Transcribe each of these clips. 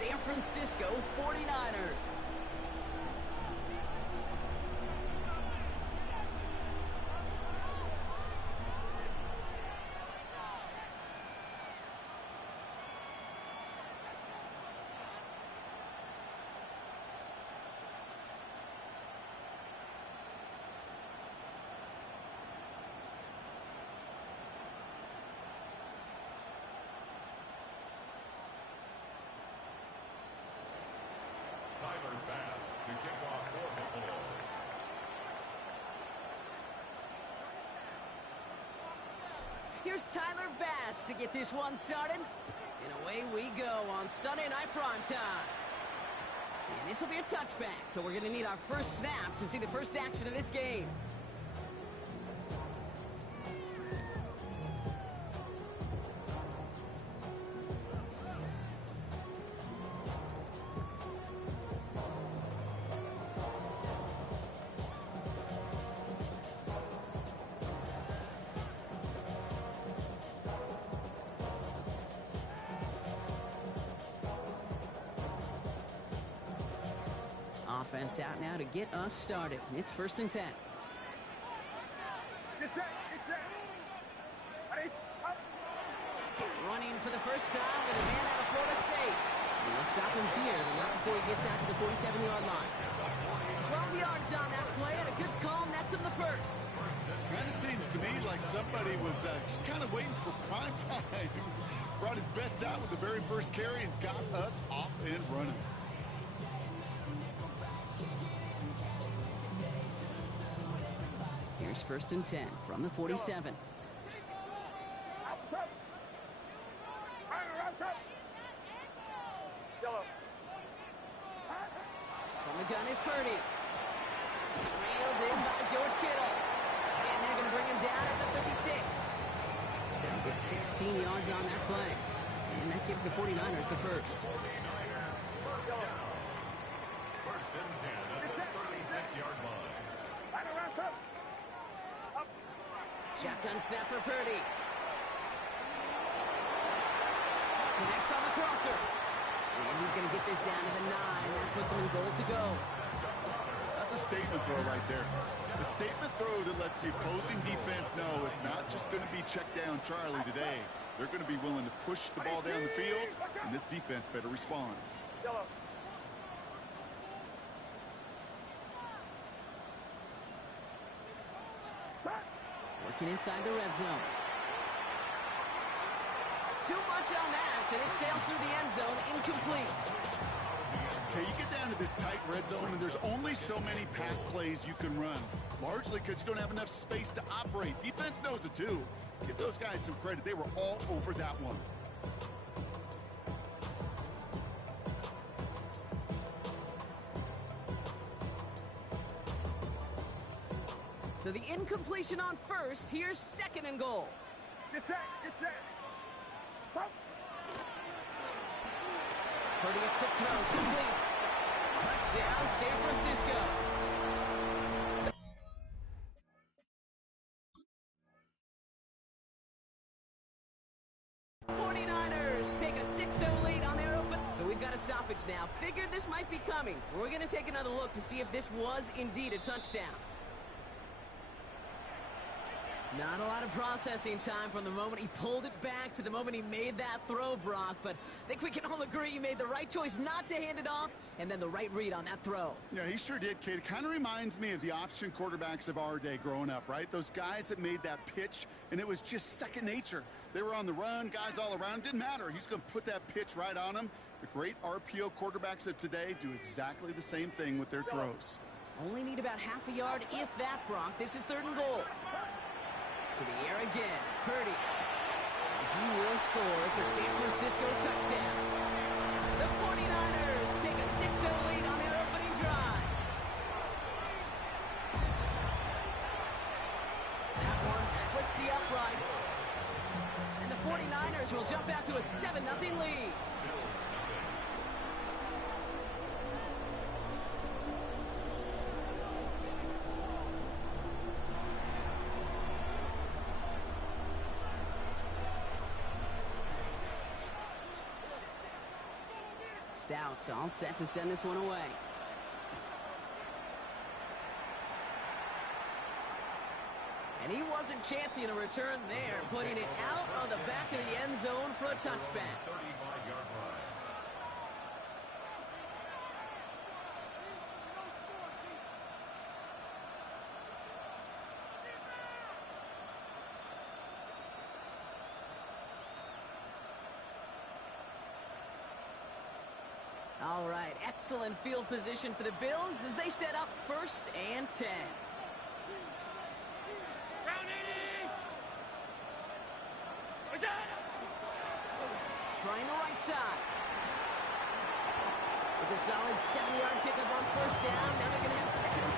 San Francisco 49ers. To kick off for Buffalo. Here's Tyler Bass to get this one started. And away we go on Sunday Night Primetime. And this will be a touchback, so we're going to need our first snap to see the first action of this game. Offense out now to get us started. It's 1st and 10. Running for the first time with a man out of Florida State. And we'll stop him here, but not before he gets out to the 47-yard line. 12 yards on that play and a good call nets him the first. Kind of seems to me like somebody was just kind of waiting for prime time. Brought his best out with the very first carry and's got us off and running. Here's 1st and 10 from the 47. From the gun is Purdy. Reeled in by George Kittle. And they're going to bring him down at the 36. It's 16 yards on that play. And that gives the 49ers the first. 1st and 10 at the 36-yard line. Shotgun snap for Purdy. Connects on the crosser. And he's going to get this down to the 9. That puts him in goal to go. That's a statement throw right there. The statement throw that lets the opposing defense know it's not just going to be check down Charlie today. They're going to be willing to push the ball down the field, and this defense better respond. Working inside the red zone. Too much on that, and it sails through the end zone, incomplete. Okay, you get down to this tight red zone, and there's only so many pass plays you can run, largely because you don't have enough space to operate. Defense knows it too. Give those guys some credit. They were all over that one. So the incompletion on first. Here's 2nd and goal. Get set, get set. Stop. Purdy, a quick throw, complete. Touchdown, San Francisco. 49ers take a 6-0 lead on their open. So we've got a stoppage now. Figured this might be coming. We're going to take another look to see if this was indeed a touchdown. Not a lot of processing time from the moment he pulled it back to the moment he made that throw, Brock. But I think we can all agree he made the right choice not to hand it off, and then the right read on that throw. Yeah, he sure did, kid. It kind of reminds me of the option quarterbacks of our day growing up, right? Those guys that made that pitch, and it was just second nature. They were on the run, guys all around. Didn't matter. He's going to put that pitch right on them. The great RPO quarterbacks of today do exactly the same thing with their throws. Only need about half a yard, if that, Brock. This is 3rd and goal. To the air again, Purdy. He will score. It's a San Francisco touchdown. The 49ers take a 6-0 lead on their opening drive. That one splits the uprights. And the 49ers will jump out to a 7-0 lead. Passed out, all set to send this one away. And he wasn't chancing a return there, putting it out on the back of the end zone for a touchback. 35-yard line. All right, excellent field position for the Bills as they set up 1st and 10. Trying the right side. It's a solid 7-yard pickup on 1st down. Now they're going to have 2nd and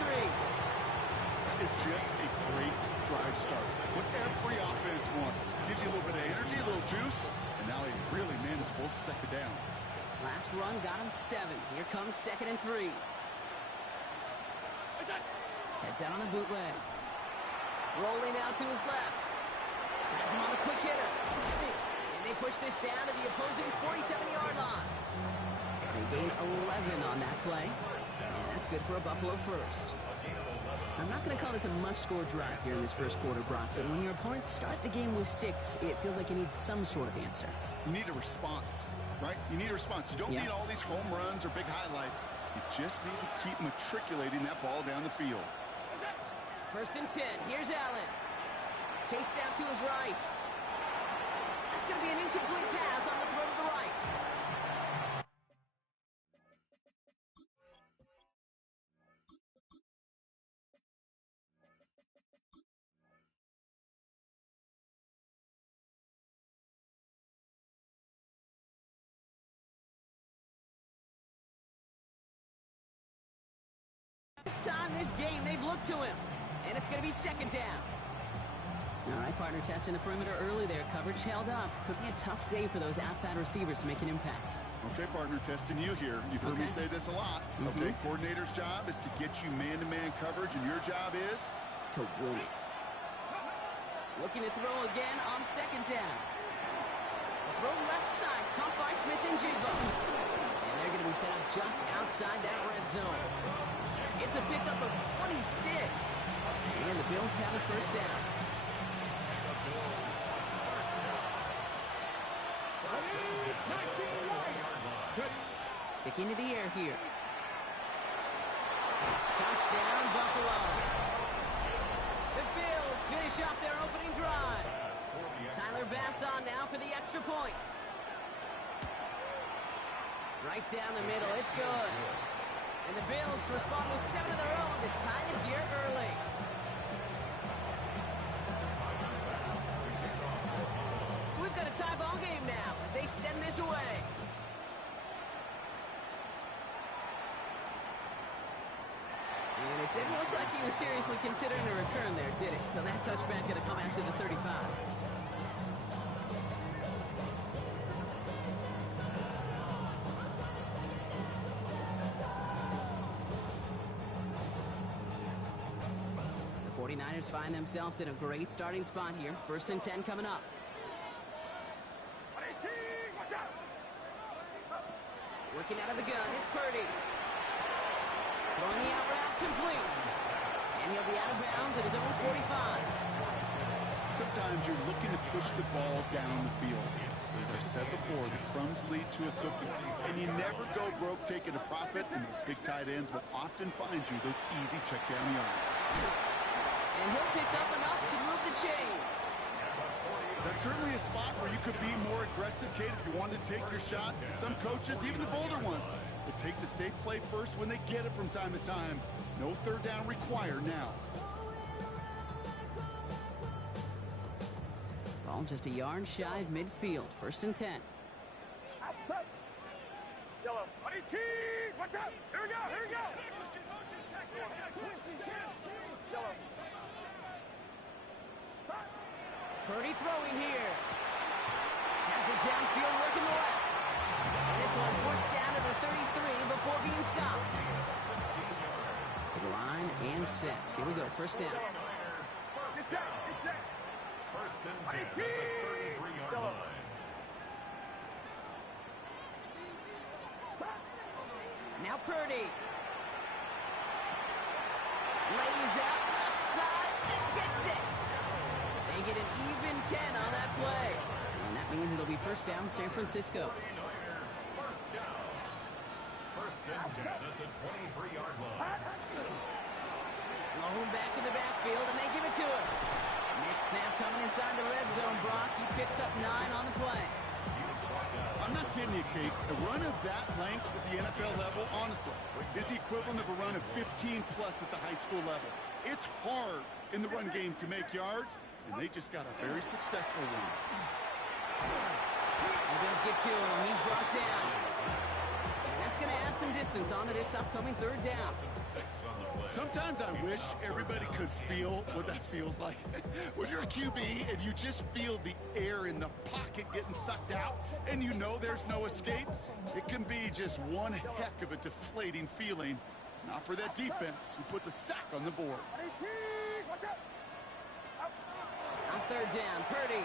3. It's just a great drive start. What every offense wants. Gives you a little bit of energy, a little juice, and now a really manageable 2nd down. Last run got him 7. Here comes 2nd and 3. Heads out on the bootleg. Rolling out to his left. Has him on the quick hitter. And they push this down to the opposing 47-yard line. They gain 11 on that play. And that's good for a Buffalo first. I'm not going to call this a must-score drive here in this first quarter, Brock, but when your opponents start the game with 6, it feels like you need some sort of answer. You need a response, right? You need a response. You don't need all these home runs or big highlights. You just need to keep matriculating that ball down the field. 1st and 10. Here's Allen. Chased out to his right. That's going to be an incomplete pass on the throw to the right. First time this game, they've looked to him. And it's going to be 2nd down. All right, partner, testing the perimeter early there. Coverage held up. Could be a tough day for those outside receivers to make an impact. Okay, partner, testing you here. You've heard me say this a lot. Okay, coordinator's job is to get you man-to-man coverage, and your job is? To win it. Looking to throw again on 2nd down. Throw left side, caught by Smith and Jigba. And they're going to be set up just outside that red zone. It's a pickup of 26. And the Bills have a 1st down. Sticking to the air here. Touchdown, Buffalo. The Bills finish off their opening drive. Tyler Bass on now for the extra point. Right down the middle, it's good. And the Bills respond with 7 of their own to tie it here early. So we've got a tie ball game now as they send this away. And it didn't look like he was seriously considering a return there, did it? So that touchback going to come out to the 35. The 49ers find themselves in a great starting spot here. 1st and 10 coming up. Working out of the gun, it's Purdy. Throwing the out route complete. And he'll be out of bounds at his own 45. Sometimes you're looking to push the ball down the field. As I've said before, the crumbs lead to a cookie. And you never go broke taking a profit, and those big tight ends will often find you those easy check down yards. And he'll pick up enough to move the chains. That's certainly a spot where you could be more aggressive, Kate, if you wanted to take your shots. And some coaches, even the bolder ones, will take the safe play first when they get it from time to time. No 3rd down required now. Ball just a yard shy of midfield. 1st and 10. Outside. Yellow. Money team. Watch out. Here we go. Here we go. Yellow. Purdy throwing here. Has it downfield, working the left. And this one's worked down to the 33 before being stopped. To the line and set. Here we go. 1st down. Get set. Get set. 1st and 10 at the 33-yard line. Now Purdy. Lays out left side and gets it. They get an even 10 on that play. And that means it'll be first down San Francisco. First down. First and 10 at the 23-yard line. Lone back in the backfield, and they give it to him. Next snap coming inside the red zone, Brock. He picks up 9 on the play. I'm not kidding you, Kate. A run of that length at the NFL level, honestly, is the equivalent of a run of 15-plus at the high school level. It's hard in the run game to make yards, and they just got a very successful one. He does get to him. He's brought down. And that's going to add some distance onto this upcoming third down. Sometimes I wish everybody could feel what that feels like. When you're a QB and you just feel the air in the pocket getting sucked out and you know there's no escape, it can be just one heck of a deflating feeling. Not for that defense who puts a sack on the board. On third down, Purdy.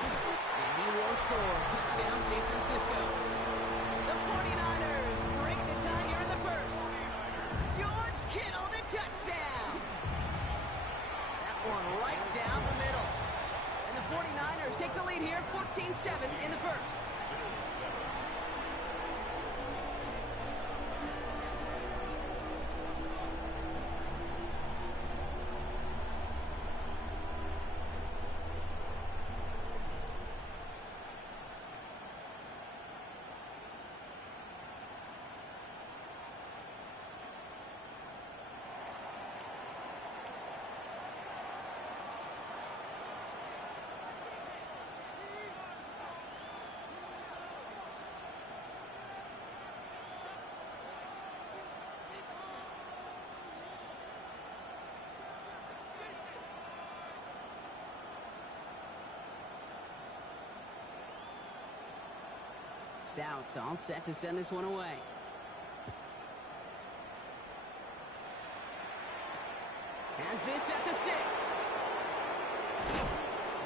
And he will score. Touchdown, San Francisco. The 49ers break the tie here in the first. George Kittle, the touchdown. That one right down the middle. And the 49ers take the lead here, 14-7 in the first. Stout all set to send this one away. Has this at the 6.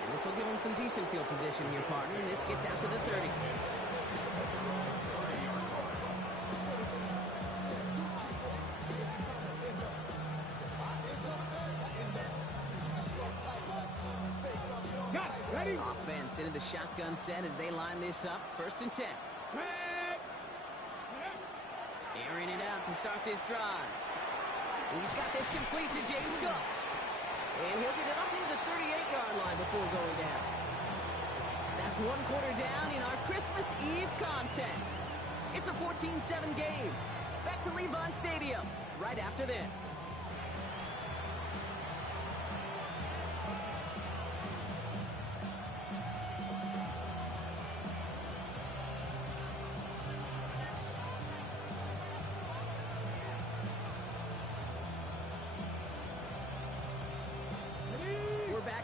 And this will give him some decent field position here, partner. And this gets out to the 30. Ready? Offense into the shotgun set as they line this up. First and 10. Airing it out to start this drive. He's got this complete to James Cook. And he'll get it up near the 38-yard line before going down. That's one quarter down in our Christmas Eve contest. It's a 14-7 game. Back to Levi Stadium right after this.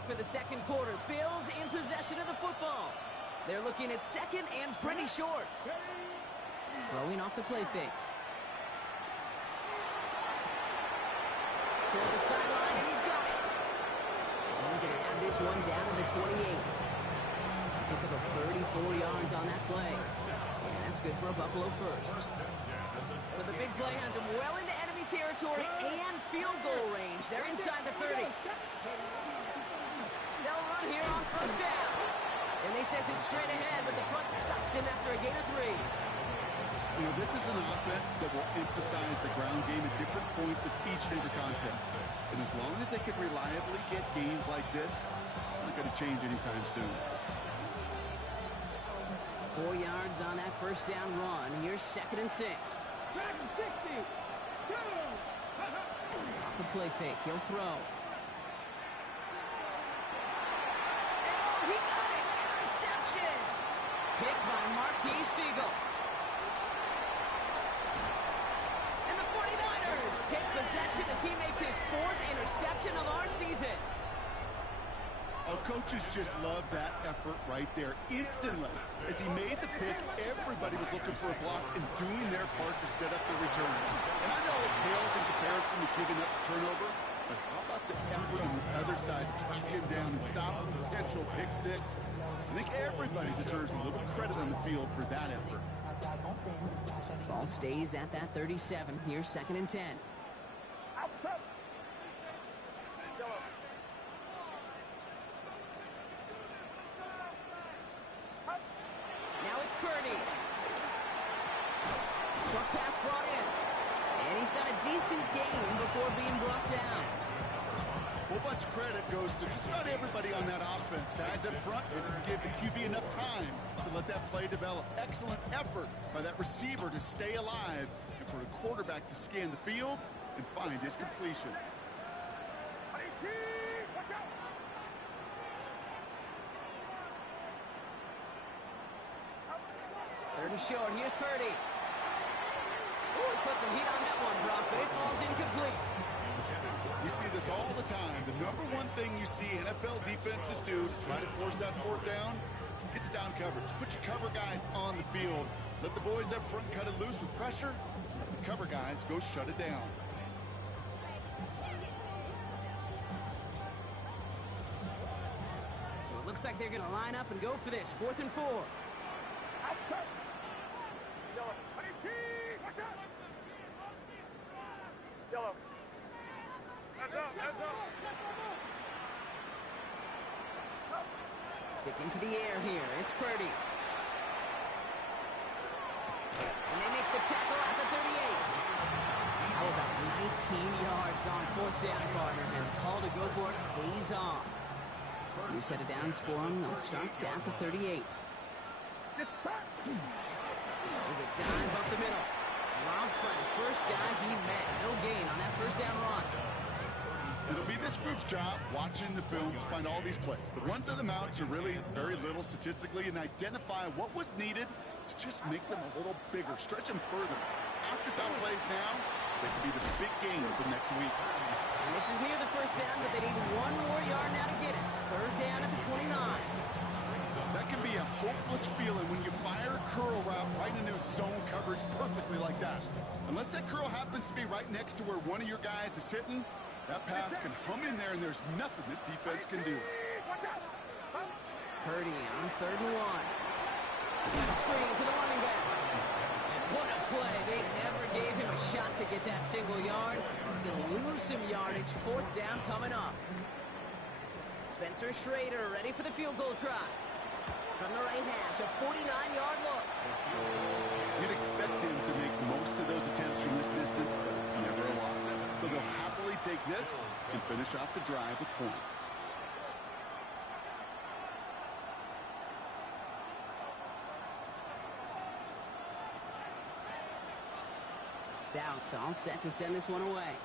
For the second quarter, Bills in possession of the football. They're looking at second and pretty short. Throwing off the play fake. To the sideline, and he's got it. And he's going to have this one down to the 28. Pick up a 34 yards on that play. And that's good for a Buffalo first. So the big play has him well into enemy territory and field goal range. They're inside the 30. They'll run here on first down. And they sent it straight ahead, but the front stops him after a gain of 3. You know, this is an offense that will emphasize the ground game at different points of each and every contest. And as long as they can reliably get games like this, it's not going to change anytime soon. 4 yards on that first down run. Here's second and 6. Off the play fake. He'll throw. He got it! Interception! Picked by Marquise Siegel. And the 49ers take possession as he makes his 4th interception of our season. Our coaches just love that effort right there. Instantly, as he made the pick, everybody was looking for a block and doing their part to set up the return. And I know it pales in comparison to giving up the turnover, but how about the effort on the other side to track him down and stop a potential pick 6? I think everybody deserves a little credit on the field for that effort. Ball stays at that 37. Here's 2nd and 10. Outside. Yellow. Now it's Purdy. Short pass brought in. And he's got a decent gain before being brought down. A whole bunch of credit goes to just about everybody on that offense. Guys up front didn't give the QB enough time to let that play develop. Excellent effort by that receiver to stay alive and for the quarterback to scan the field and find his completion. Watch out. Third and short. Here's Purdy. Ooh, he put some heat on that one, Brock, but it falls incomplete. You see this all the time. The number one thing you see NFL defenses do to try to force that 4th down, it's down coverage. Put your cover guys on the field. Let the boys up front cut it loose with pressure. Let the cover guys go shut it down. So it looks like they're going to line up and go for this. 4th and 4. Outside. Yellow. Watch out. Yellow. Hands up. Hands up. Stick into the air here. It's Purdy. And they make the tackle at the 38. How about 19 yards on 4th down, partner? And the call to go for it pays off. New set of downs for them. They'll start at the 38. There's a dive up the middle. Dropped by the first guy he met. No gain on that 1st down run. It'll be this group's job watching the film to find all these plays. The ones that amount to really very little statistically and identify what was needed to just make them a little bigger, stretch them further. Afterthought plays now, they could be the big gains of next week. And this is near the 1st down, but they need 1 more yard now to get it. 3rd down at the 29. That can be a hopeless feeling when you fire a curl route right into zone coverage perfectly like that. Unless that curl happens to be right next to where one of your guys is sitting, that pass can hum in there and there's nothing this defense can do. Purdy on 3rd and 1. Screen to the running back. What a play. They never gave him a shot to get that single yard. He's going to lose some yardage. 4th down coming up. Spencer Schrader ready for the field goal try. From the right hash, a 49-yard look. You'd expect him to make most of those attempts from this distance, but it's never a lot. So they'll happily take this and finish off the drive with points. Stout all set to send this one away.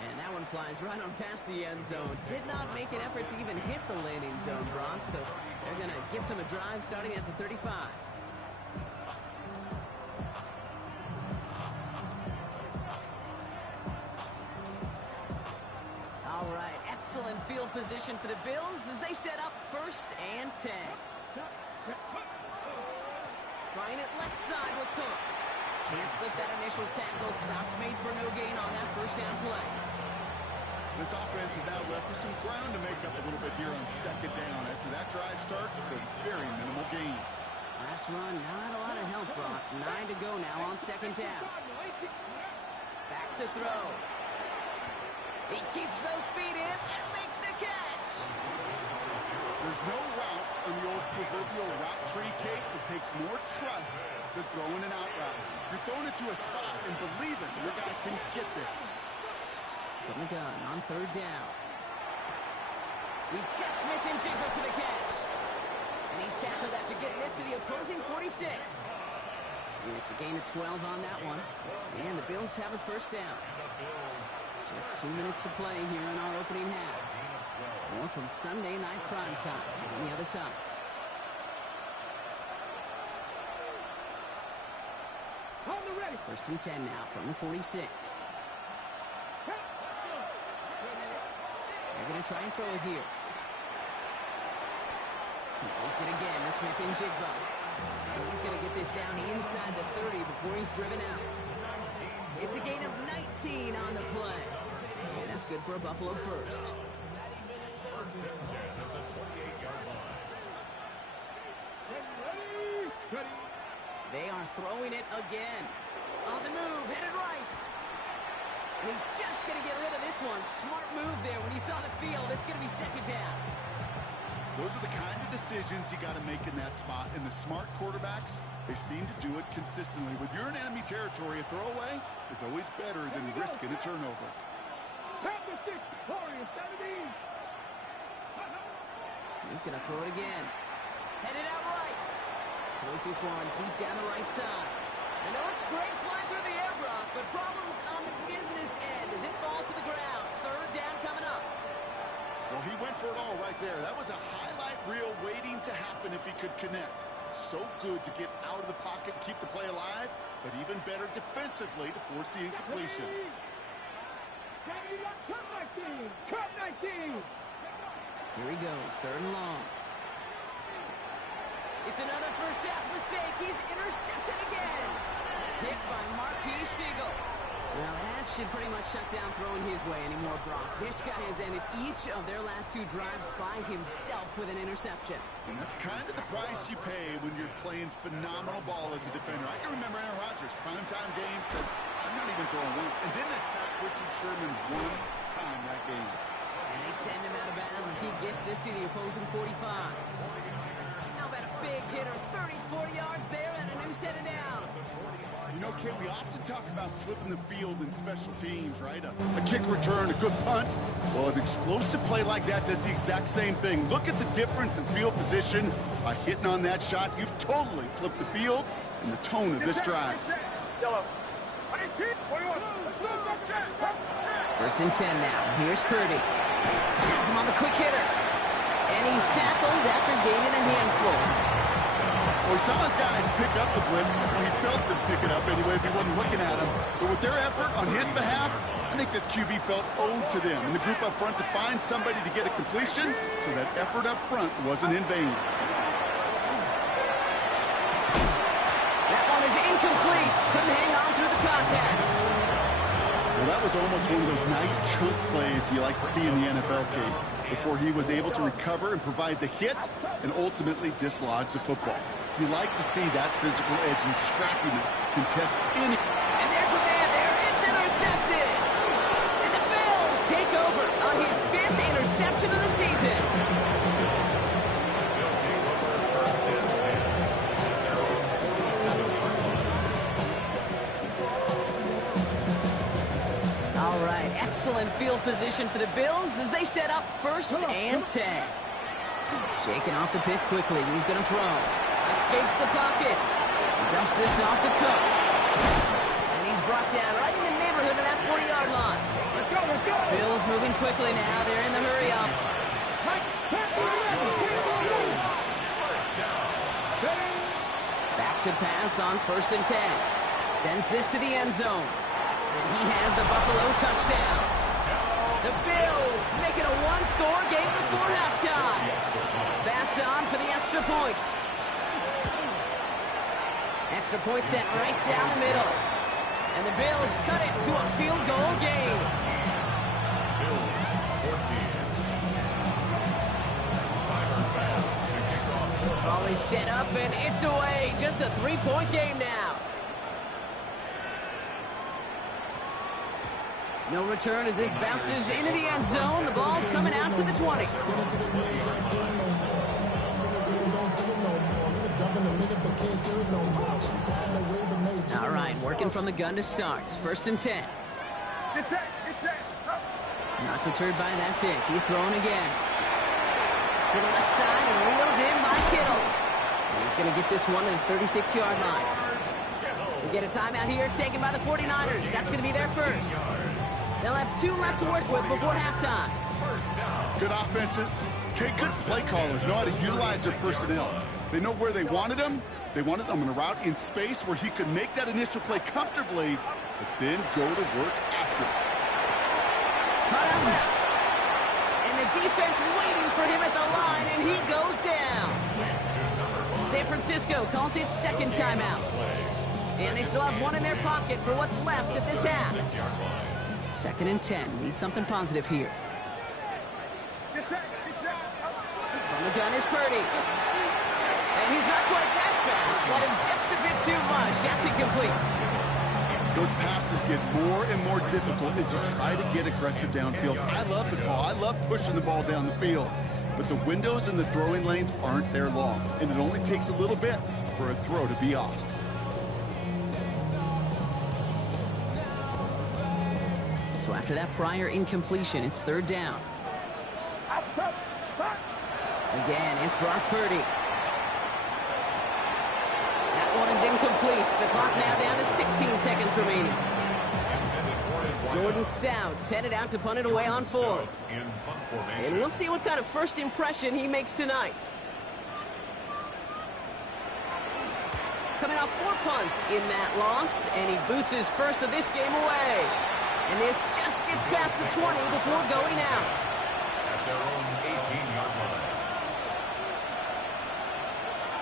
And that one flies right on past the end zone. Did not make an effort to even hit the landing zone, Brock. So they're going to gift him a drive starting at the 35. All right, excellent field position for the Bills as they set up 1st and 10. Trying it left side with Cook. Can't slip that initial tackle. Stops made for no gain on that 1st down play. This offense is now left with some ground to make up a little bit here on 2nd down. After that drive starts with a very minimal gain. Last run, not a lot of help, Brock. 9 to go now on 2nd down. Back to throw. He keeps those feet in and makes the catch. There's no routes on the old proverbial route tree, Kate. It takes more trust than throwing an out route. You're throwing it to a spot and believe it, your guy can get there. From the gun on 3rd down. He's got Smith and Jigba for the catch. And he's tackled after getting this to the opposing 46. And it's a gain of 12 on that one. And the Bills have a 1st down. Just 2 minutes to play here in our opening half. More from Sunday night prime time on the other side. On the ready. 1st and 10 now from the 46. They're going to try and throw it here. Completes it again to Smith and Jigba. And he's going to get this down inside the 30 before he's driven out. It's a gain of 19 on the play. And that's good for a Buffalo 1st. First and 10 at the 28-yard line. Ready. They are throwing it again. On the move, headed right. And he's just going to get rid of this one. Smart move there when he saw the field. It's going to be second down. Those are the kind of decisions you got to make in that spot. And the smart quarterbacks, they seem to do it consistently. When you're in enemy territory, a throwaway is always better than risking a turnover. He's going to throw it again. Headed out right. Throws this one deep down the right side. And it looks great flying through the air, Brock, but problems on the business end as it falls to the ground. Third down coming up. Well, he went for it all right there. That was a highlight reel waiting to happen if he could connect. So good to get out of the pocket, keep the play alive, but even better defensively to force the incompletion. Cut 19. Here he goes, third and long. It's another first half mistake. He's intercepted again. Picked by Marquis Siegel. Well, that should pretty much shut down throwing his way anymore, Brock. This guy has ended each of their last two drives by himself with an interception. And that's kind of the price you pay when you're playing phenomenal ball as a defender. I can remember Aaron Rodgers, primetime game, said, I'm not even throwing once, and didn't attack Richard Sherman one time that game. And they send him out of bounds as he gets this to the opposing 45. How about a big hitter, 30, 40 yards there and a new set of downs. You know, Kate, we often talk about flipping the field in special teams, right? A kick return, a good punt. Well, an explosive play like that does the exact same thing. Look at the difference in field position. By hitting on that shot, you've totally flipped the field and the tone of this drive. Yellow. 22, 21. First and 10 now. Here's Purdy. Has him on the quick hitter. And he's tackled after gaining a handful. Well, he saw his guys pick up the blitz. Well, he felt them pick it up anyway if he wasn't looking at him. But with their effort on his behalf, I think this QB felt owed to them and the group up front to find somebody to get a completion, so that effort up front wasn't in vain. That one is incomplete. Couldn't hang on through the contact. Well, that was almost one of those nice chunk plays you like to see in the NFL game, before he was able to recover and provide the hit and ultimately dislodge the football. You like to see that physical edge and scrappiness to contest any... And there's a man there. It's intercepted. And the Bills take over on his 5th interception of the season. All right, excellent field position for the Bills as they set up first and 10. Shaking off the pick quickly. He's going to throw. Escapes the pocket. Dumps this off to Cook. And he's brought down right in the neighborhood of that 40-yard line. Bills moving quickly now. They're in the hurry up. Back to pass on first and 10. Sends this to the end zone. And he has the Buffalo touchdown. The Bills making a one-score game before halftime. Bass on for the extra point. Extra point sent right down the middle. And the Bills cut it to a field goal game. Bills 14. Timer pass to kick off. Ball is set up and it's away. Just a 3-point game now. No return as this bounces into the end zone. The ball's coming out to the 20. All right, working from the gun to start. First and 10. Not deterred by that pick. He's throwing again. To the left side and reeled in by Kittle. And he's going to get this one to the 36-yard line. We get a timeout here taken by the 49ers. That's going to be their first. They'll have 2 left to work with before halftime. Good offenses. Okay, good play callers know how to utilize their personnel. They know where they wanted him. They wanted him on a route in space where he could make that initial play comfortably, but then go to work after it. Cut out left. And the defense waiting for him at the line, and he goes down. San Francisco calls it second timeout. And they still have one in their pocket for what's left of this half. Second and 10. Need something positive here. From the gun is Purdy. And he's not quite that fast. Let him just a bit too much. That's incomplete. Those passes get more and more difficult as you try to get aggressive downfield. I love the call. I love pushing the ball down the field. But the windows in the throwing lanes aren't there long. And it only takes a little bit for a throw to be off. So after that prior incompletion, it's third down. Again, it's Brock Purdy. That one is incomplete. The clock now down to 16 seconds remaining. Jordan Stout headed out to punt it away on 4. And we'll see what kind of first impression he makes tonight. Coming off 4 punts in that loss, and he boots his first of this game away. And this just gets past the 20 before going out. At their own 18-yard line.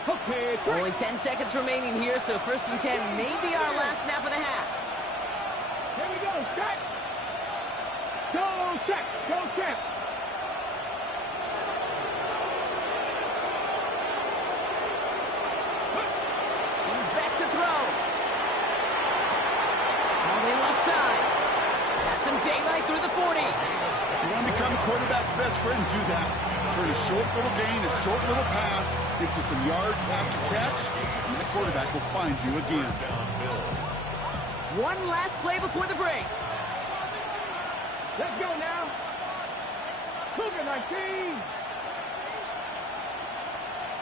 Okay, Only 10 seconds remaining here, so first and 10 may be our last snap of the half. here we go, check. Go, check. Go, check. He's back to throw. All the left side. Has some daylight through the 40. You want to become a quarterback's best friend, do that. Turn a short little gain, a short little pass into some yards after catch, and that quarterback will find you again. One last play before the break. Let's go now. Cougar 19.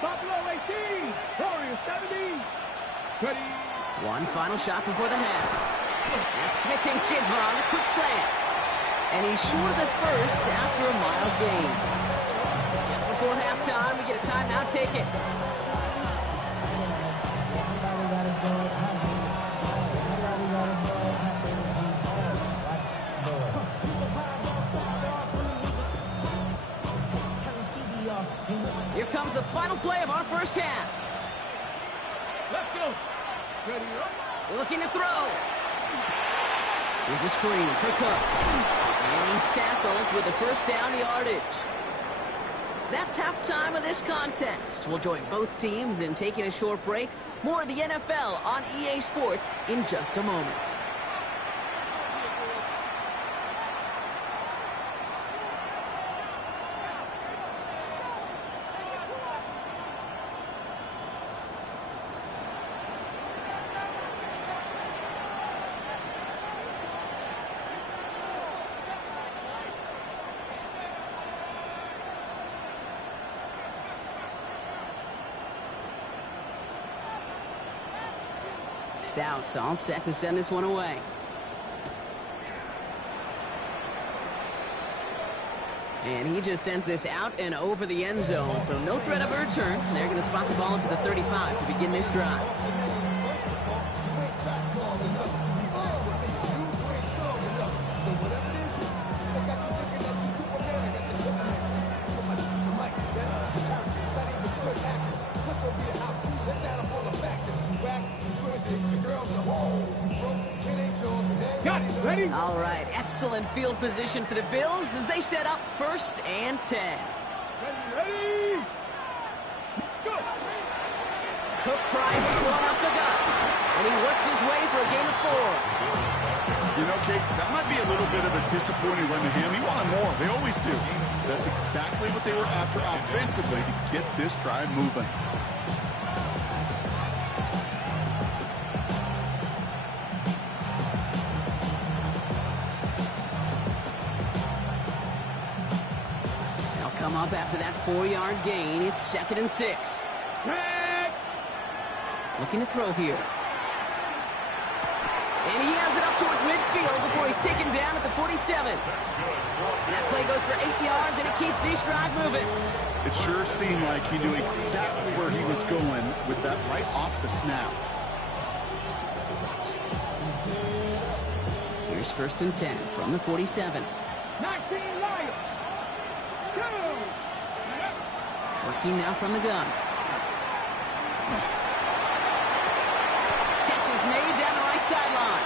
Buffalo 18. Warriors 70. Ready. One final shot before the half. That's Smith and Chidmer on the quick slant. And he's short of the first after a mile gain. Just before halftime, we get a timeout. Take it. Here comes the final play of our first half. Let's go. Ready up. Looking to throw. Here's a screen for Cook. And he's tackled with the first down yardage. That's halftime of this contest. We'll join both teams in taking a short break. More of the NFL on EA Sports in just a moment. Stout all set to send this one away. And he just sends this out and over the end zone, so no threat of a return. They're going to spot the ball up to the 35 to begin this drive. Got it. Ready? All right, excellent field position for the Bills as they set up 1st and 10. Ready? Go. Cook trying this one up the gut, and he works his way for a gain of 4. You know, Kate, that might be a little bit of a disappointing run to him. He wanted more. They always do. That's exactly what they were after offensively to get this drive moving. Come up after that 4-yard gain. It's 2nd and 6. Looking to throw here. And he has it up towards midfield before he's taken down at the 47. And that play goes for 8 yards, and it keeps this drive moving. It sure seemed like he knew exactly where he was going with that right off the snap. Here's 1st and 10 from the 47. 19 Lions. Working now from the gun. Catch is made down the right sideline.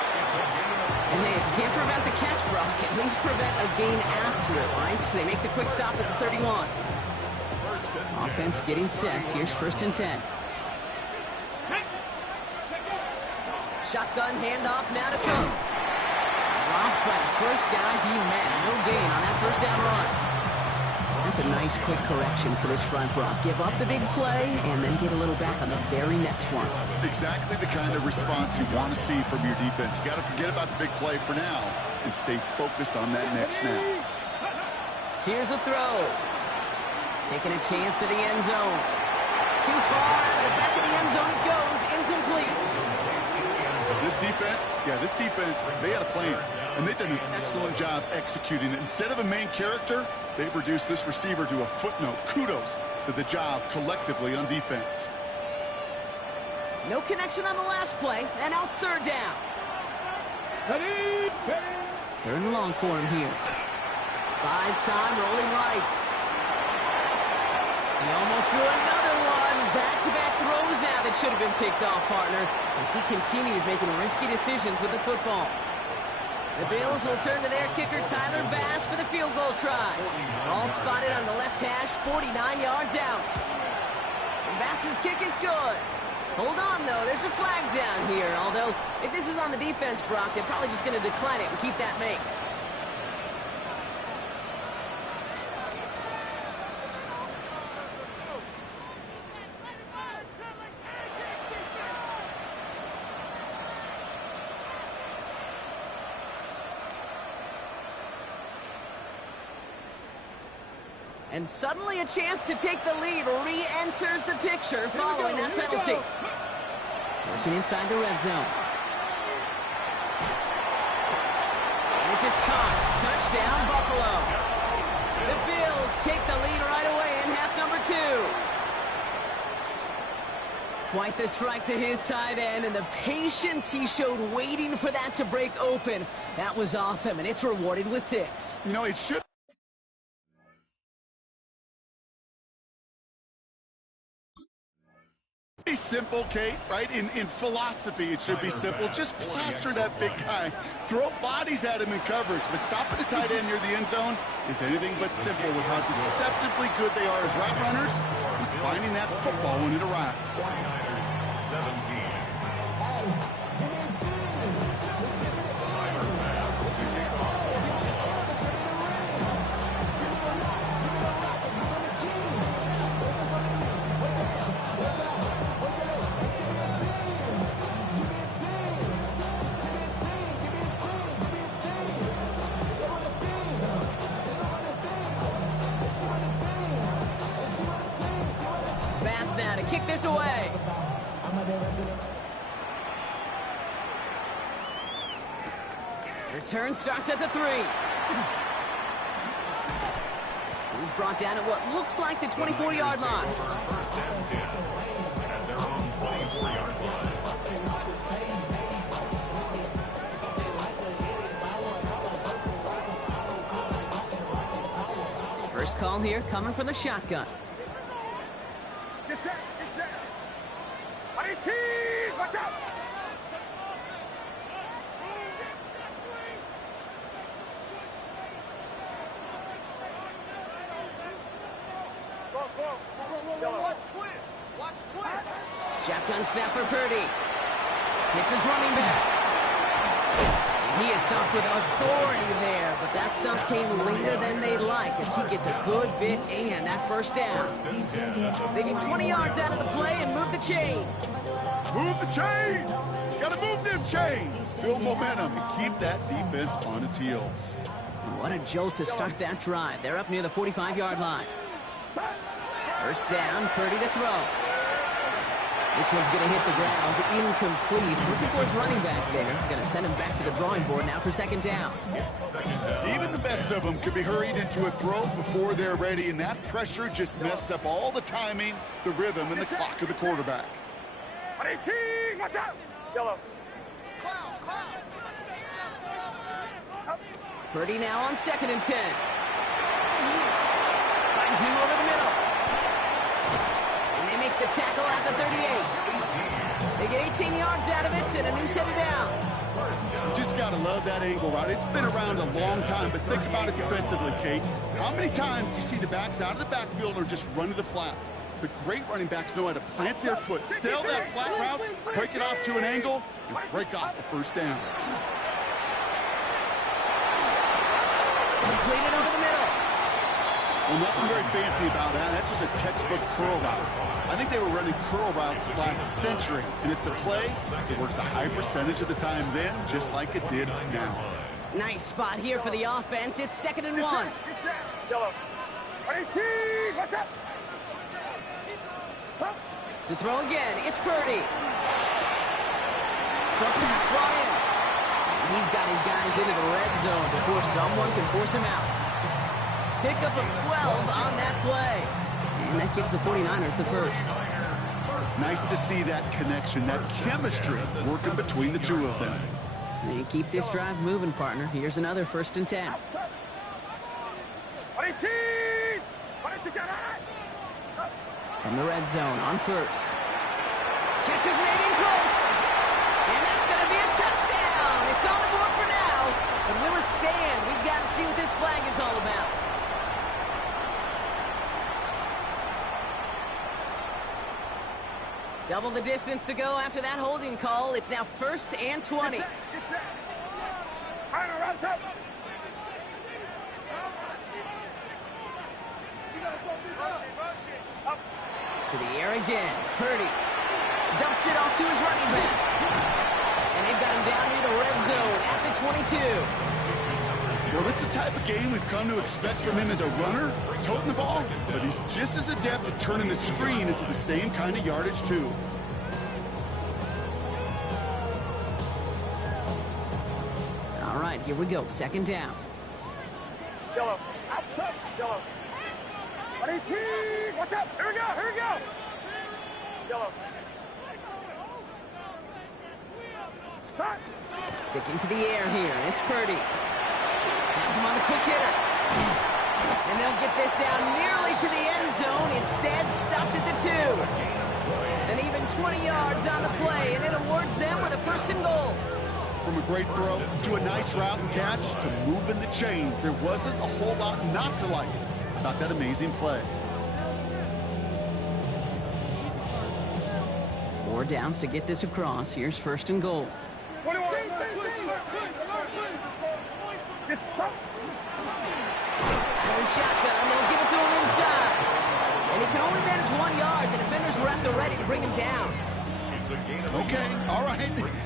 And And hey, if you can't prevent the catch, Brock, at least prevent a gain after it, right? So they make the quick stop at the 31. Offense getting set. Here's 1st and 10. Shotgun handoff now to Cook. Drops by the first guy he met. No gain on that first down run. That's a nice quick correction for this front, Brock. Give up the big play and then get a little back on the very next one. Exactly the kind of response you want to see from your defense. You got to forget about the big play for now and stay focused on that next snap. Here's a throw. Taking a chance to the end zone. Too far out of the back of the end zone it goes. Incomplete. This defense, they had a plan, and they've done an excellent job executing it. Instead of a main character, they've reduced this receiver to a footnote. Kudos to the job collectively on defense. No connection on the last play, and now it's 3rd down. 3rd and long for him here. Buys time, rolling right. He almost threw another one. Back-to-back throws now that should have been picked off, partner, as he continues making risky decisions with the football. The Bills will turn to their kicker, Tyler Bass, for the field goal try. All spotted on the left hash, 49 yards out. And Bass's kick is good. Hold on, though. There's a flag down here. Although, if this is on the defense, Brock, they're probably just going to decline it and keep that make. And suddenly a chance to take the lead re-enters the picture following that penalty. Working inside the red zone. This is Cox. Touchdown, Buffalo. The Bills take the lead right away in half number 2. Quite the strike to his tight end, and the patience he showed waiting for that to break open. That was awesome, and it's rewarded with 6. You know, it should be simple, Kate, right? In philosophy, it should be simple. Just plaster that big guy. Throw bodies at him in coverage. But stopping the tight end near the end zone is anything but simple with how deceptively good they are as route runners and finding that football when it arrives. 17. Now to kick this away. Return starts at the 3. He's brought down at what looks like the 24-yard line. First and 10 at their own 24-yard line. First call here coming from the shotgun. Get set, get set. Watch out. Watch quick. Shotgun snap for Purdy. Hits his running back. He is stumped with authority there, but that stump came later than they'd like as he gets a good bit and that first down. They get 20 yards out of the play and move the chains. Move the chains! Gotta move them chains! Build momentum and keep that defense on its heels. What a jolt to start that drive. They're up near the 45-yard line. First down, Purdy to throw. This one's going to hit the ground. Incomplete. Looking for his running back there. Going to send him back to the drawing board now for second down. Even the best of them could be hurried into a throw before they're ready, and that pressure just messed up all the timing, the rhythm, and the clock of the quarterback. Watch out! Yellow. Purdy now on 2nd and 10. Finds him over the middle. And they make the tackle at the 38. They get 18 yards out of it and a new set of downs. You just got to love that angle route. It's been around a long time, but think about it defensively, Kate. How many times do you see the backs out of the backfield or just run to the flat? The great running backs know how to plant their foot, sail that flat route, break it off to an angle, and break off the first down. Completed over the middle. Well, nothing very fancy about that. That's just a textbook curl route. I think they were running curl routes last century, and it's a play that works a high percentage of the time then, just like it did now. Nice spot here for the offense. It's 2nd and 1. Yellow. 18, what's up? To throw again, it's Purdy. Short pass brought in. And he's got his guys into the red zone before someone can force him out. Pickup of 12 on that play. And that gives the 49ers the first. Nice to see that connection, that chemistry working between the two of them. And keep this drive moving, partner. Here's another 1st and 10. 18! From the red zone on 1st. Catch is made in close. And that's going to be a touchdown. It's on the board for now. But will it stand? We've got to see what this flag is all about. Double the distance to go after that holding call. It's now 1st and 20. Get set. Rise up. To the air again. Purdy dumps it off to his running back. And they've got him down near the red zone at the 22. Well, this is the type of game we've come to expect from him as a runner, toting the ball, but he's just as adept at turning the screen into the same kind of yardage, too. All right, here we go. 2nd down. Yellow. Outside. Yellow. 18. Watch out. Here we go. Here we go. Yellow. Start. Sticking to the air here. It's Purdy. Has him on the quick hitter. And they'll get this down nearly to the end zone. Instead, stopped at the 2. And even 20 yards on the play, and it awards them with a 1st and goal. From a great throw to a nice route and catch to moving the chains, there wasn't a whole lot not to like about that amazing play. 4 downs to get this across. Here's 1st and goal. 21. And a shotgun, they'll give it to him inside. And he can only manage 1 yard. The defenders were at the ready to bring him down. Okay, all right.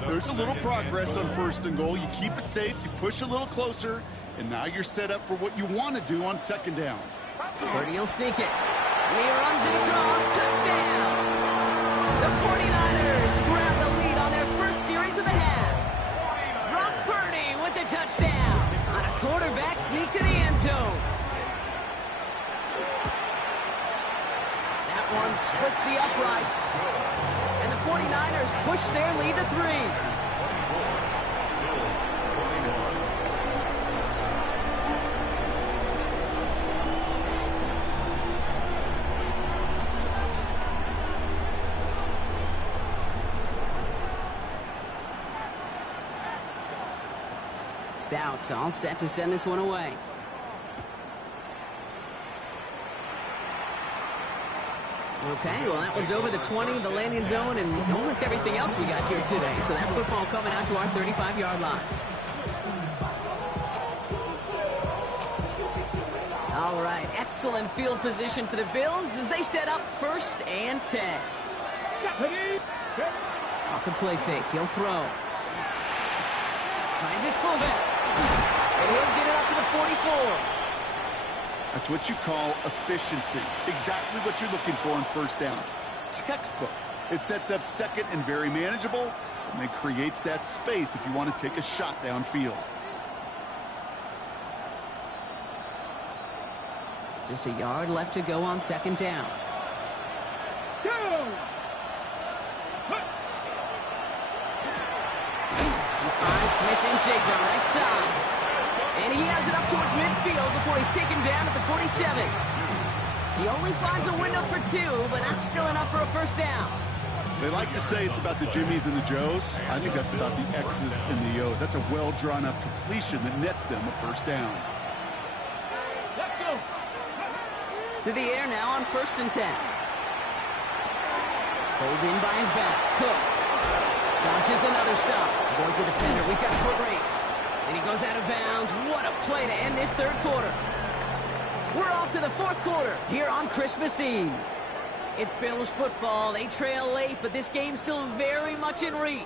There's a little progress on 1st and goal. You keep it safe, you push a little closer, and now you're set up for what you want to do on 2nd down. Purdy will sneak it. And he runs it across. Touchdown! The 49ers grab the lead on their first series of the half. Brock Purdy with the touchdown on a quarterback sneak to the end zone. That one splits the uprights. And the 49ers push their lead to 3. Stout all set to send this one away. Okay, well, that one's over the 20, the landing zone, and almost everything else we got here today. So that football coming out to our 35-yard line. All right, excellent field position for the Bills as they set up 1st and 10. Off the play fake, he'll throw. Finds his fullback. And he'll get it up to the 44. That's what you call efficiency. Exactly what you're looking for on 1st down. Textbook. It sets up 2nd and very manageable, and then creates that space if you want to take a shot downfield. Just a yard left to go on 2nd down. He finds Smith and Jiggs on right side. And he has it up towards midfield before he's taken down at the 47. He only finds a window for 2, but that's still enough for a 1st down. They like to say it's about the Jimmies and the Joes. I think that's about the X's and the O's. That's a well-drawn-up completion that nets them a first down. To the air now on 1st and 10. Pulled in by his back. Cook. Dodges another stop. Avoids a defender. We've got a foot race. And he goes out of bounds. What a play to end this third quarter. We're off to the fourth quarter here on Christmas Eve. It's Bills football. They trail late, but this game's still very much in reach.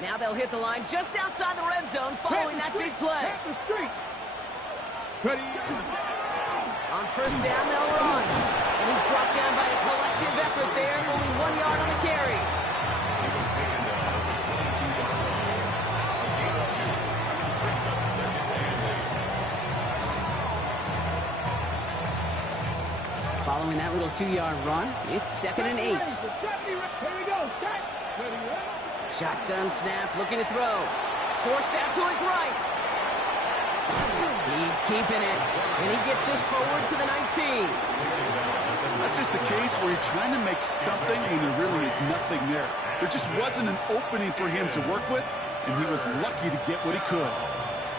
Now they'll hit the line just outside the red zone following that big play. On first down, they'll run. And he's brought down by a collective effort there. Only 1 yard on the carry. Following that little 2-yard run, it's 2nd and 8. Shotgun snap, looking to throw. Forced out to his right. He's keeping it, and he gets this forward to the 19. That's just the case where you're trying to make something when there really is nothing there. There just wasn't an opening for him to work with, and he was lucky to get what he could.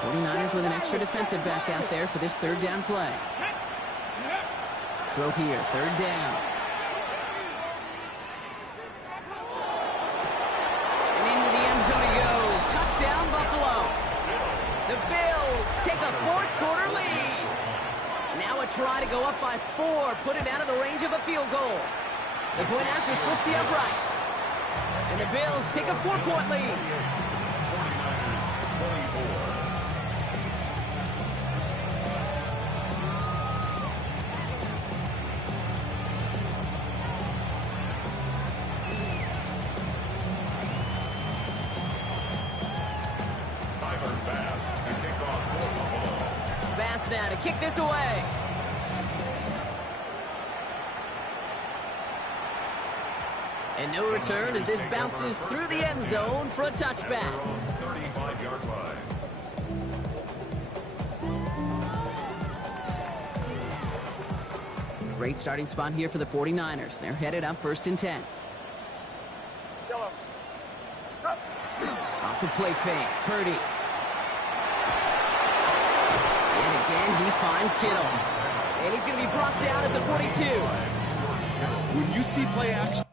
49ers with an extra defensive back out there for this third down play. Throw here, 3rd down. And into the end zone he goes. Touchdown, Buffalo. The Bills take a fourth-quarter lead. Now a try to go up by 4, put it out of the range of a field goal. The point after splits the uprights. And the Bills take a 4-point lead. 49ers 24. Now to kick this away. And no return as this bounces through the end zone for a touchback. 35-yard line. Great starting spot here for the 49ers. They're headed up 1st and 10. Off the play fake. Purdy. And he finds Kittle. And he's going to be brought down at the 42. When you see play action,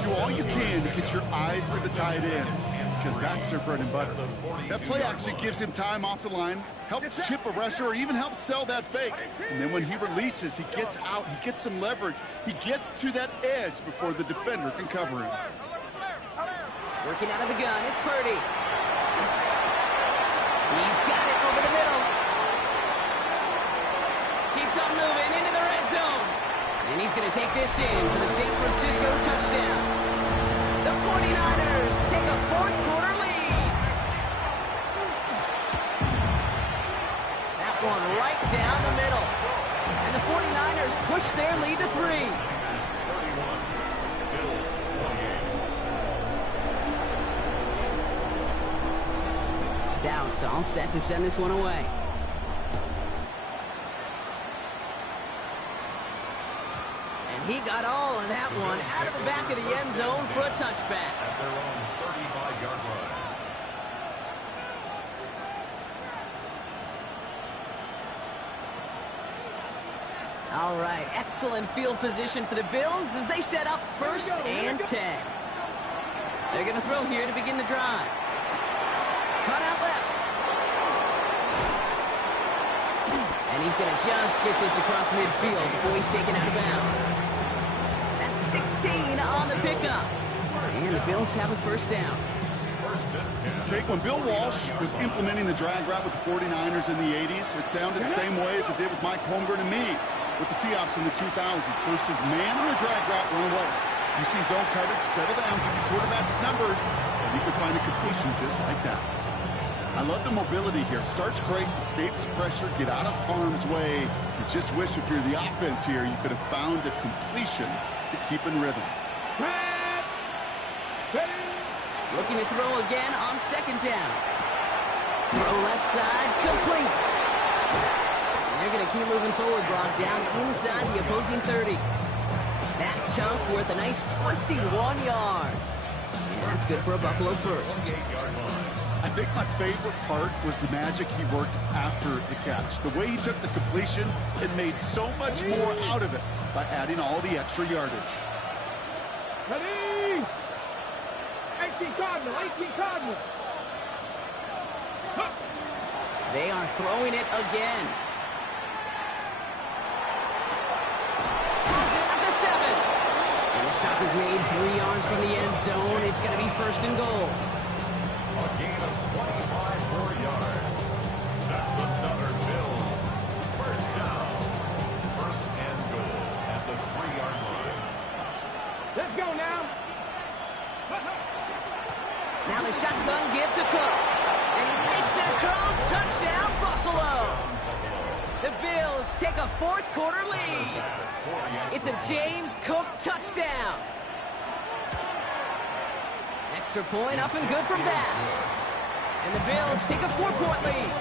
do all you can to get your eyes to the tight end, because that's their bread and butter. That play action gives him time off the line, helps chip a rusher, or even helps sell that fake. And then when he releases, he gets out, he gets some leverage. He gets to that edge before the defender can cover him. Working out of the gun, it's Purdy. He's got it over the middle. Keeps on moving into the red zone. And he's going to take this in for the San Francisco touchdown. The 49ers take a fourth-quarter lead. That one right down the middle. And the 49ers push their lead to 3. Stout all set to send this one away. He got all of that one out of the back of the end zone for a touchback. At their own 35-yard line. All right, excellent field position for the Bills as they set up 1st and 10. They're going to throw here to begin the drive. Cut out left. And he's going to just get this across midfield before he's taken out of bounds. 16 on the pickup. And the Bills have a first down. Jake, when Bill Walsh was implementing the drag route with the 49ers in the 80s, it sounded the same way as it did with Mike Holmgren and me with the Seahawks in the 2000s. First is man on the drag route, run away. You see zone coverage, settle down, give your quarterback his numbers, and you can find a completion just like that. I love the mobility here. Starts great, escapes pressure, get out of harm's way. You just wish if you're the offense here, you could have found a completion to keep in rhythm. Looking to throw again on second down. Throw left side, complete. And they're going to keep moving forward, Brock, down inside the opposing 30. That chunk worth a nice 21 yards. And that's good for a Buffalo first. I think my favorite part was the magic he worked after the catch. The way he took the completion and made so much more out of it by adding all the extra yardage. Ready? 18 Cardinal, 18 Cardinal. They are throwing it again. Has it at the 7. And the stop is made 3 yards from the end zone. It's going to be first and goal. A gain of 25 more yards. That's another Bills first down. First and goal at the 3-yard line. Let's go now. Now the shotgun give to Cook. And he makes it across. Touchdown, Buffalo. The Bills take a fourth-quarter lead. It's a James Cook touchdown. Extra point up and good from Bass. And the Bills take a 4-point lead.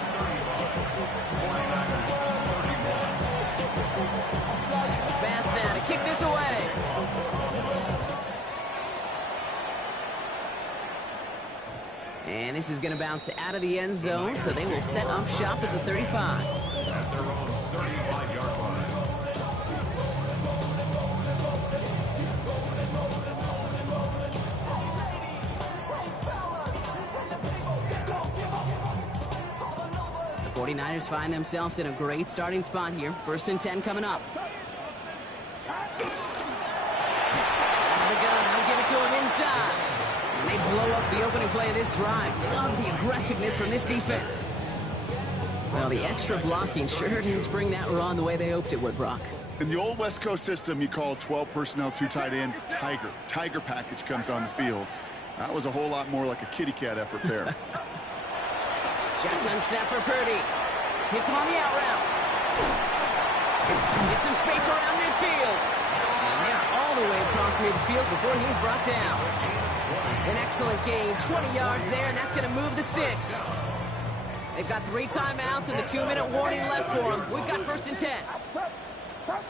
Bass now to kick this away. And this is going to bounce out of the end zone, so they will set up shop at the 35. At their own 35-yard line. The 49ers find themselves in a great starting spot here. First and 10 coming up. Out of the gun, they'll give it to him inside. And they blow up the opening play of this drive. Love the aggressiveness from this defense. Well, the extra blocking sure didn't spring that run the way they hoped it would, Brock. In the old West Coast system, you call 12 personnel, 2 tight ends, Tiger. Tiger package comes on the field. That was a whole lot more like a kitty cat effort there. Shotgun snap for Purdy. Hits him on the out route. Gets some space around midfield. And they are all the way across midfield before he's brought down. An excellent game, 20 yards there, and that's going to move the sticks. They've got 3 timeouts and the 2-minute warning left for them. We've got first and 10. Blown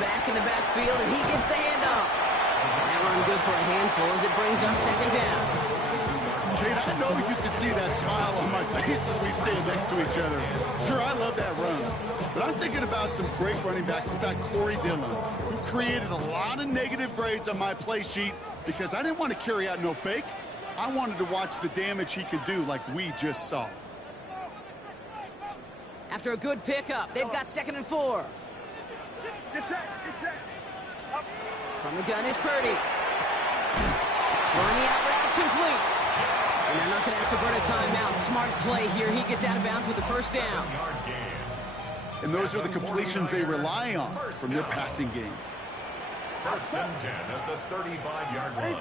back in the backfield, and he gets the handoff. That run good for a handful as it brings up second down. Kate, I know you can see that smile on my face as we stand next to each other. Sure, I love that run. But I'm thinking about some great running backs. In fact, Corey Dillon, who created a lot of negative grades on my play sheet because I didn't want to carry out no fake. I wanted to watch the damage he could do like we just saw. After a good pickup, they've got second and 4. From the gun is Purdy. Running out route complete. And they're not going to have to burn a timeout. Smart play here. He gets out of bounds with the first down. And those are the completions they rely on from their passing game. First and 10 at the 35-yard line.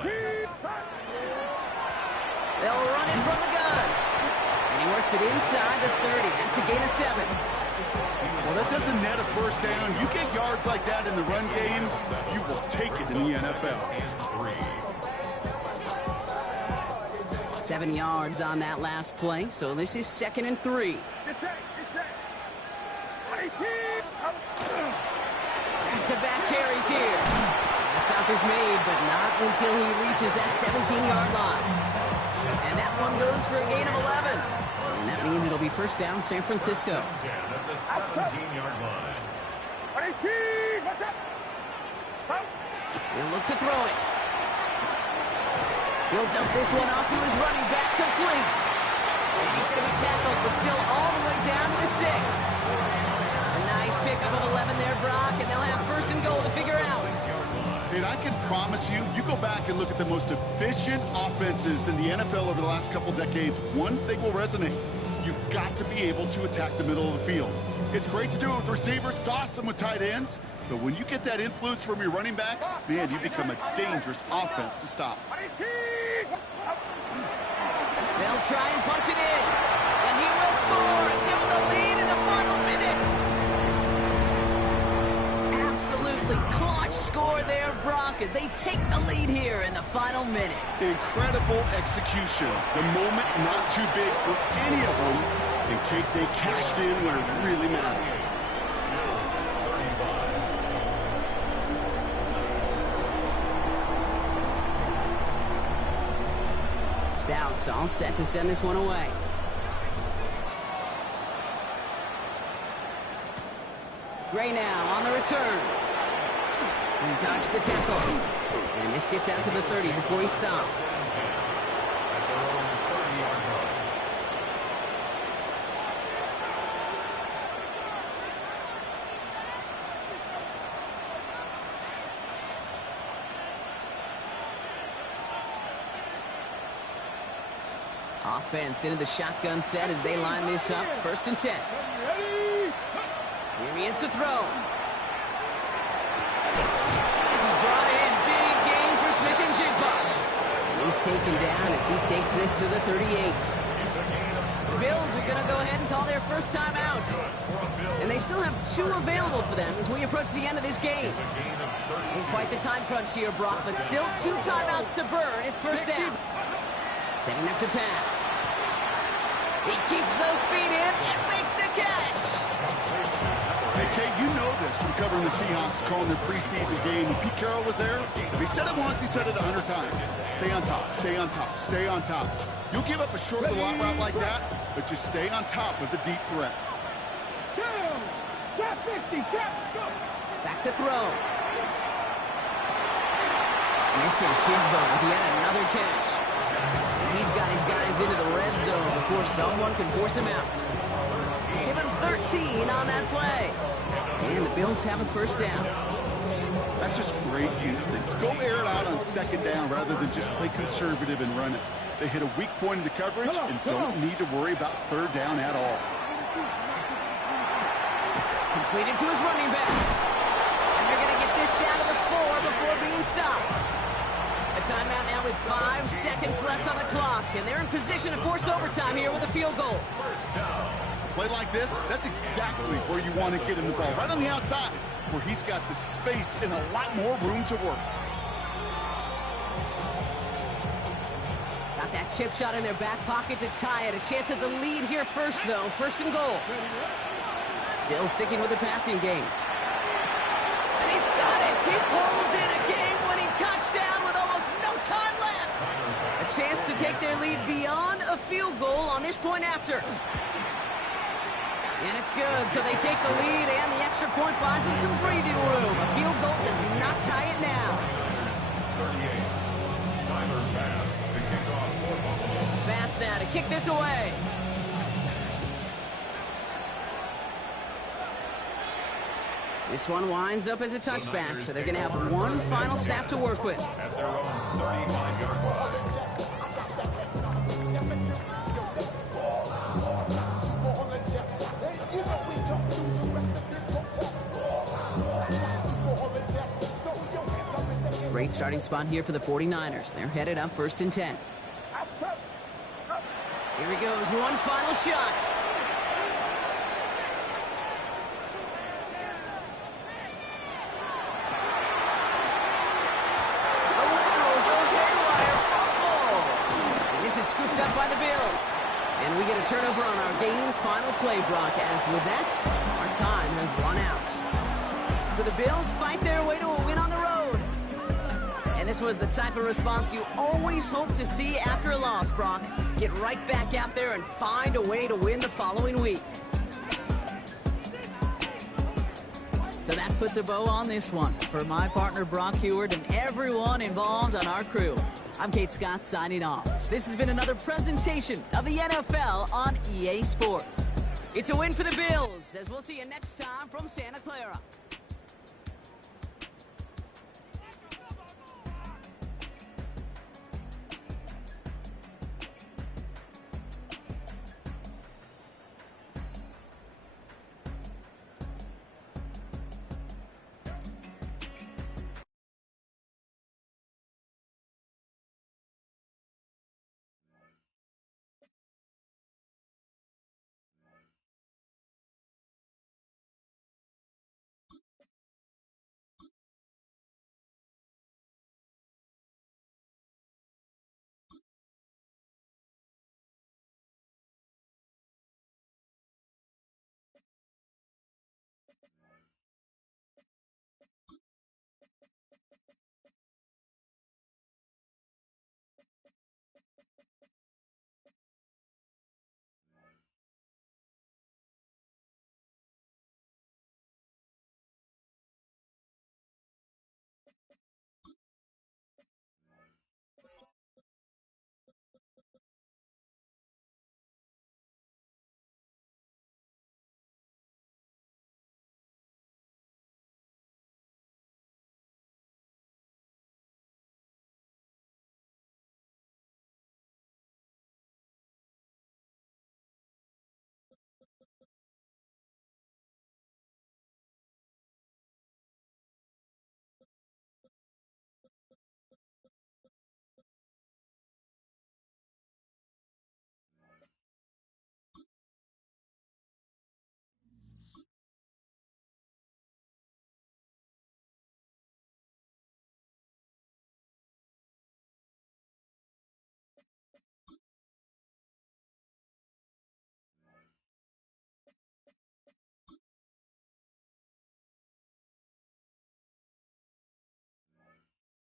They'll run it from the gun. And he works it inside the 30. That's a gain of 7. Well, that doesn't net a first down. You get yards like that in the run game, you will take it in the NFL. 7 yards on that last play. So this is second and 3. Back-to-back carries here. The stop is made, but not until he reaches that 17-yard line. And that one goes for a gain of 11. And that means it'll be first down San Francisco. 10 at the 17-yard line. He'll look to throw it. He'll dump this one off to his running back, complete. And he's going to be tackled, but still all the way down to the 6. A nice pickup of 11 there, Brock, and they'll have first and goal to figure out. And I can promise you, you go back and look at the most efficient offenses in the NFL over the last couple decades, one thing will resonate. You've got to be able to attack the middle of the field. It's great to do it with receivers. It's awesome with tight ends. But when you get that influence from your running backs, man, you become a dangerous offense to stop. They'll He'll try and punch it in. And he will score. Give him the lead in the final minute. Absolutely clutch score there, Brock, as they take the lead here in the final minutes. Incredible execution. The moment not too big for any of them. And Kate, they cashed in when it really mattered. Stout all set to send this one away. Gray now on the return. He dodged the tackle. And this gets out to the 30 before he stopped. Offense into the shotgun set as they line this up. 1st and 10. Here he is to throw. This is brought in. Big gain for Smith-Njigba. And he's taken down as he takes this to the 38. The Bills are going to go ahead and call their first time out. And they still have 2 available for them as we approach the end of this game. It's quite the time crunch here, Brock, but still 2 timeouts to burn. It's 1st down. Setting up to pass. He keeps those feet in and makes the catch. Hey, Kate, you know this from covering the Seahawks, calling their preseason game. When Pete Carroll was there, if he said it once, he said it 100 times. Stay on top, stay on top, stay on top. You'll give up a short little out route like that, but just stay on top of the deep threat. Back to throw. Smith-Njigba with yet another catch. He's got his guys into the red zone before someone can force him out. Give him 13 on that play. And the Bills have a 1st down. That's just great instincts. Go air it out on 2nd down rather than just play conservative and run it. They hit a weak point in the coverage and don't need to worry about 3rd down at all. Completed to his running back. And they're going to get this down to the 4 before being stopped. A timeout now with 5 seconds left on the clock, and they're in position to force overtime here with a field goal. Play like this, that's exactly where you want to get him the ball. Right on the outside, where he's got the space and a lot more room to work. Got that chip shot in their back pocket to tie it. A chance at the lead here first, though. 1st and goal. Still sticking with the passing game. And he's got it. He pulls in a game-winning touchdown with almost no time left. A chance to take their lead beyond a field goal on this point after. And it's good, so they take the lead, and the extra point buys them some breathing room. A field goal does not tie it now. 38. Tyler Bass to kick off for Buffalo. Bass now to kick this away. This one winds up as a touchback, so they're going to have 1 final snap to work with. At their own 35-yard line. Great starting spot here for the 49ers. They're headed up 1st and 10. Here he goes, one final shot. Scooped up by the Bills. And we get a turnover on our game's final play, Brock, as with that, our time has run out. So the Bills fight their way to a win on the road. And this was the type of response you always hope to see after a loss, Brock. Get right back out there and find a way to win the following week. So that puts a bow on this one. For my partner, Brock Heward, and everyone involved on our crew, I'm Kate Scott signing off. This has been another presentation of the NFL on EA Sports. It's a win for the Bills, as we'll see you next time from Santa Clara.